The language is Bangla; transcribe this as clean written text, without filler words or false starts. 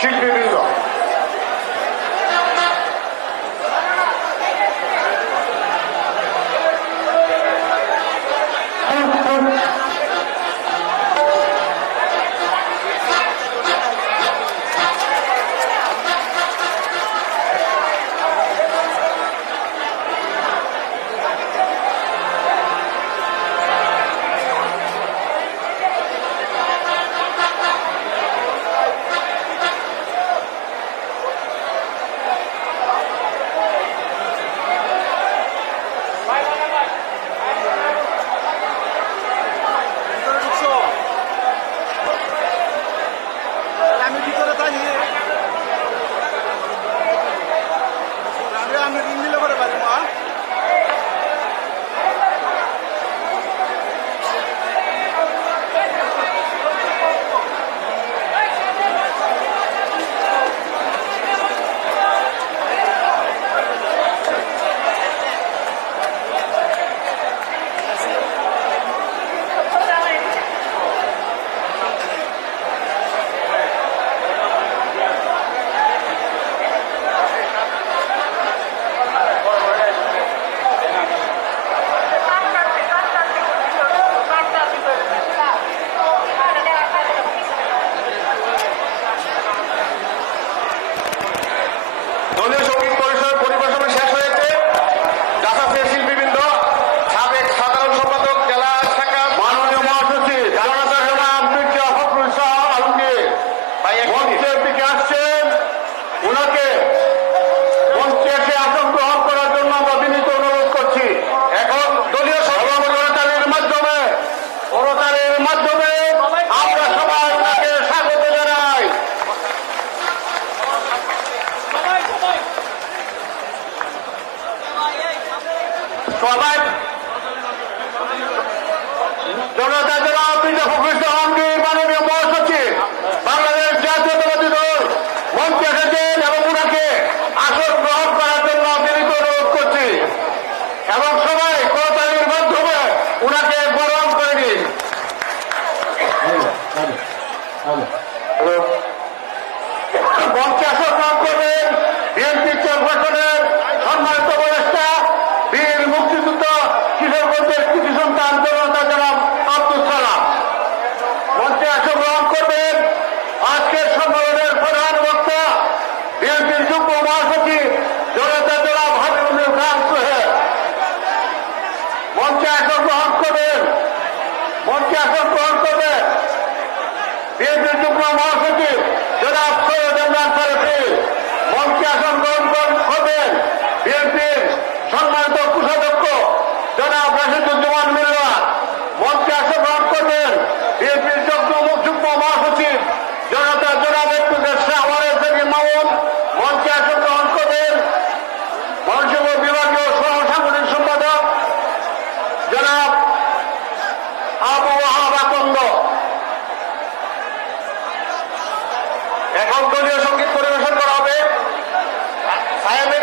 শিল্পীবৃন্দ। দলীয় সঙ্গীত পরিষদ পরিবেশনা শেষ হয়েছে। জাসাসের শিল্পীবৃন্দ, সাবেক সাধারণ সম্পাদক জেলা শাখা মাননীয় মহাসচিব জনতা জনাব মির্জা ফখরুল ইসলাম আলমগীর মঞ্চের দিকে আসছেন। ওনাকে মঞ্চে এসে আসন গ্রহণ করার জন্য আমরা বিনীত অনুরোধ করছি। এখন দলীয় করতালির মাধ্যমে আমরা সবাই ওনাকে স্বাগত জানাই। সবাই জনতা জনাব মির্জা ফখরুল ইসলাম আলমগীর মাননীয় মহাসচিব বাংলাদেশ জাতীয়তাবাদী দল মঞ্চে এসেছেন এবং ওনাকে আসন গ্রহণ করার জন্য বিনীত অনুরোধ করছি এবং সবাই করতালির মাধ্যমে ওনাকে বরণ করে নিন। মঞ্চে আসন গ্রহণ করবেন বিএনপি চেয়ারপারসনের সম্মানিত উপদেষ্টা বীর মুক্তিযুদ্ধ কিশোরগঞ্জের কৃতি সন্তান জনতা জনাব আব্দুল সালাম। মঞ্চে আসন গ্রহণ করবেন আজকের সম্মেলনের প্রধান বক্তা বিএনপির যুগ্ম মহাসচিব জনতা জনাব হাবিবুল খান সোহেল। মঞ্চে আসন গ্রহণ করবেন বিএনপির যুগ্ম মহাসচিব জনাব সৈয়দ ইমরান ফারুকী। মঞ্চে আসন গ্রহণ করবেন বিএনপির সম্মানিত কোষাধ্যক্ষ জনাব রাশিদুজ্জামান মিল্লা। মঞ্চে আসন গ্রহণ করবেন বিএনপির যুগ্ম মহাসচিব জনতা জনাব মামুন। মঞ্চে আসন গ্রহণ করবেন মহানগর বিভাগীয় সহ সাংগঠনিক সম্পাদক জনাব আবু ওয়াহাব আকন্দ। এখন দলীয় সঙ্গীত পরিবেশন করা হবে সাহেবের